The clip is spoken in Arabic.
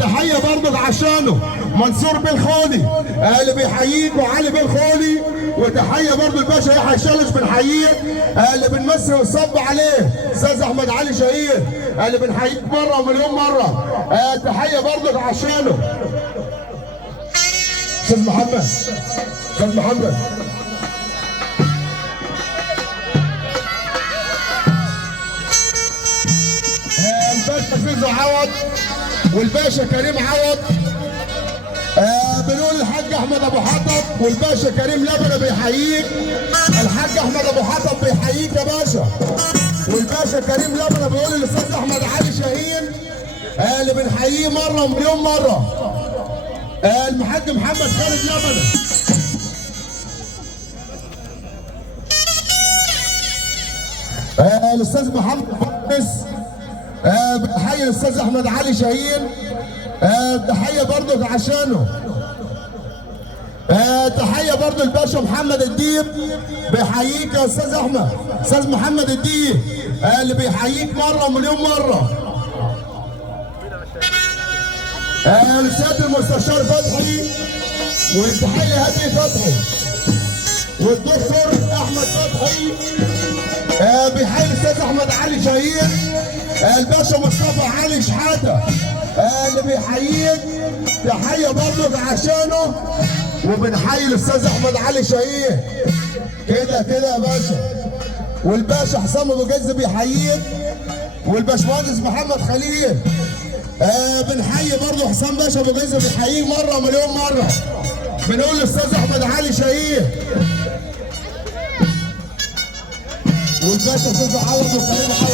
تحيه برضك عشانه منصور بالخولي اللي بيحييك، وعلي بالخولي. وتحيه برضه الباشا يحيى شلش بنحييه اللي بنمسي ونصب عليه استاذ احمد علي شهير اللي بنحييك مره ومليون مره. تحيه برضك عشانه استاذ محمد. استاذ محمد الباشا زيزو عوض والباشا كريم عوض. بنقول الحاج احمد ابو حطب والباشا كريم لبنه بيحييك. الحاج احمد ابو حطب بيحييك يا باشا، والباشا كريم لبنه بيقول للاستاذ احمد علي شاهين اللي بنحييه مره ومليون مره. الحاج محمد خالد لبنه. الاستاذ محمد فارس بحيي الاستاذ احمد علي شاهين. تحيه برضك عشانه. تحيه برضه الباشا محمد الديب بيحييك يا استاذ احمد. استاذ محمد الديب اللي بيحييك مره ومليون مره. السيد المستشار فتحي والتحيه هادي فتحي والدكتور احمد فتحي بيحيي الاستاذ احمد علي شاهين. الباشا مصطفى علي شحاته اللي بيحييك. تحيه برضه عشانه. وبنحيي الاستاذ احمد علي شاهين كده كده يا باشا. والباشا حسام ابو جز بيحييك، والباشمهندس محمد خليل. بنحيي برضه حسام باشا ابو جز بيحييك مره ومليون مره. بنقول للاستاذ احمد علي شاهين والباشا زيزو عوض وكريم عوض.